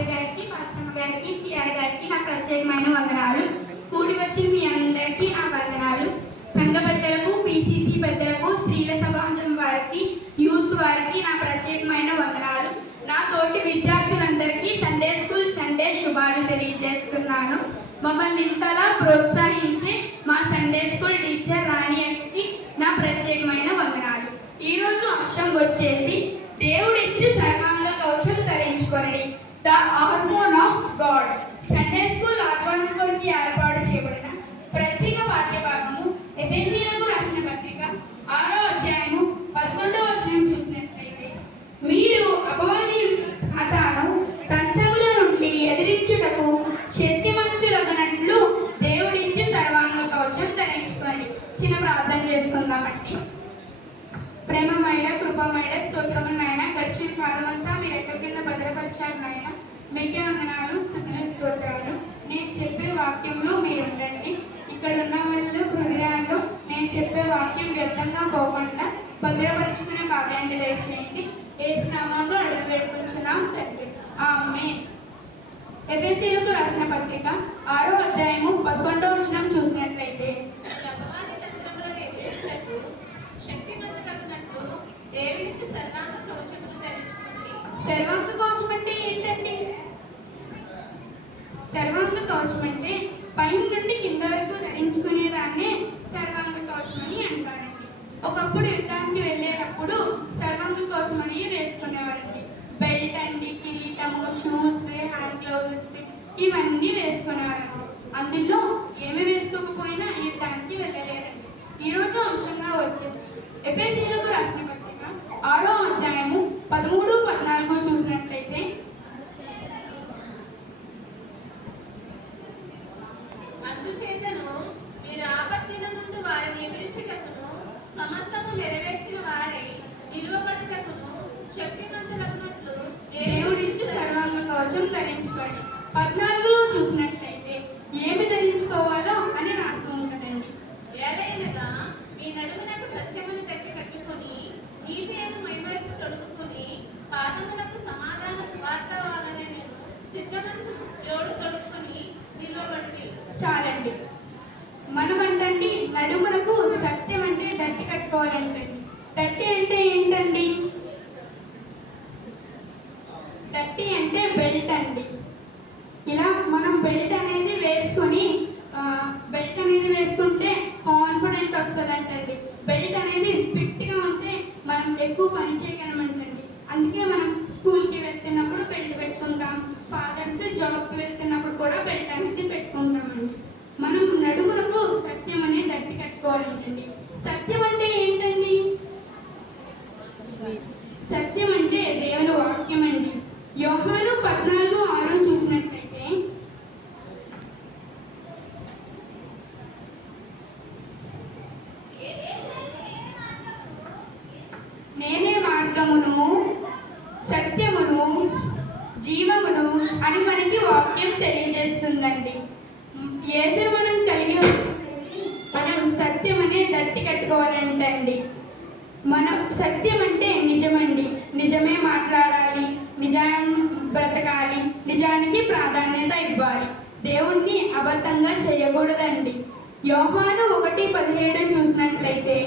Pastor గారికి, pastor గారికి, CR గారికి నా ప్రత్యేకమైన వందనాలు. కూడి వచ్చిన మీ అందరికీ నా వందనాలు. సంఘ పెద్దలకు, పిసిసి పెద్దలకు, స్త్రీల సమాజం వారికి, యూత్ వారికి నా ప్రత్యేకమైన వందనాలు. నా తోటి విద్యార్థులందరికీ సండే స్కూల్ సండే శుభాలు తెలియజేస్తున్నాను. మమ్మల్ని ఇంతలా ప్రోత్సహించే మా సండే స్కూల్ టీచర్ రాణి అక్కకి నా ప్రత్యేకమైన వందనాలు. ఈరోజు అంశం వచ్చేసి దేవుడిచ్చి సర్వాంగ కవచం ధరించుకోండి, the armour of God. Sunday school ఆధ్వర్యం కొరకు ఏర్పాటు చేయబడిన ప్రత్యేక పాఠ్యభాగము ఎఫెసీయులకు రాసిన పత్రిక 6వ అధ్యాయము 11వ వచనం చూసినట్లయితే, మీరు అపవాది అతను తంత్రముల నుండి ఎదిరించుటకు శక్తివంతులగునట్లు దేవుడిచ్చి సర్వాంగ కవచం ధరించుకోండి. చిన్న ప్రార్థన చేసుకుందామండి. ప్రేమమైన, కృపమైన, స్తోత్రములు నాయన. గడిచిన కాలం అంతా మీరు ఎక్కడి కింద భద్రపరిచారు నాయన. మీకే వందనాలు, స్తుతులు, స్తోత్రాలు. నేను చెప్పే వాక్యంలో మీరు ఉండండి. ఇక్కడ ఉన్న వాళ్ళ హృదయాల్లో నేను చెప్పే వాక్యం వ్యర్థంగా పోకుండా భద్రపరుచుకునే భాగ్యాన్ని దయచేయండి. యేసు నామములో అడుగు వేడుకొంచున్నాం తండ్రి, ఆమేన్. ఎఫెసీయులకు రాసిన పత్రిక 6వ అధ్యాయము 11వ వచనం చూసినట్లయితే, సర్వాంగ కవచం అంటే ఏంటండి? సర్వాంగ కవచం అంటే పై నుండి కింద వరకు ధరించుకునేదాన్నే సర్వాంగ కవచం అని అంటారండి. ఒకప్పుడు యుద్ధానికి వెళ్ళేటప్పుడు సర్వాంగ కవచం అని వేసుకునేవారండి. బెల్ట్ అండి, కిరీటము, షూస్, హ్యాండ్ గ్లౌజెస్ ఇవన్నీ వేసుకునేవారండి. అందులో ఏమి వేసుకోకపోయినా యుద్ధానికి వెళ్ళలేరండి. ఈరోజు అంశంగా వచ్చేసి ఎఫెసీయులకు రాసిన పత్రిక 6వ అధ్యాయము 13, 14 చూసినట్లయితే, అందుచేతను మీరు ఆపత్తిన ముందు వారిని ఎదిరించుటకును సమస్తము నెరవేర్చిన వారై నిలువబడుటకును శక్తిమంతులగునట్లు దేవుడిచ్చి సర్వాంగ కవచం ధరించుకోండి. 14లో చూసినట్లయితే ఏమి ధరించుకోవాలో అని రాసి ఉంటుందండి. ఏలైనగా మీ నడుమునకు సత్యమును గట్టి కట్టుకొని నీతి అయిన మైమరుపు తొడుగుకొని పాదములకు సమాధాన సువార్త వలనను సిద్ధమందు జోడు తొడుక్కొని నిలువబడి. చాలండి. మనమంటండి నడుమునకు సత్యం అంటే దట్టి కట్టుకోవాలంటండి. దట్టి అంటే ఏంటండి? దట్టి అంటే బెల్ట్ అండి. ఇలా మనం బెల్ట్ అనేది వేసుకుంటే కాన్ఫిడెంట్ వస్తుందంటండి. బెల్ట్ అనేది ఫిట్గా ఉంటే మనం ఎక్కువ పని చేయగలమంటండి. అందుకే మనం స్కూల్కి వెళ్తున్నప్పుడు బెల్ట్ పెట్టుకుంటాం. ఫాదర్స్ జాబ్కి వెళ్తున్నప్పుడు కూడా బెల్ట్ అనేది పెట్టుకుంటామండి. మనం నడుమునకు సత్యం అనేది దట్టి కట్టుకోవాలంటండి. సత్యం అంటే ఏంటండి? సత్యం అంటే దేవుని వాక్యం అండి. యోహాను 14:6 చూసినట్లయితే, నేనే మార్గమును సత్యమును జీవమును అని మనకి వాక్యం తెలియజేస్తుందండి. యేసు మనం మనం సత్యం అనే దట్టి కట్టుకోవాలంటండి. మనం సత్యం అంటే నిజమండి. నిజమే మాట్లాడాలి, నిజం బ్రతకాలి, నిజానికి ప్రాధాన్యత ఇవ్వాలి, దేవుణ్ణి అబద్ధంగా చేయకూడదండి. యోహాను 1:17 చూసినట్లయితే,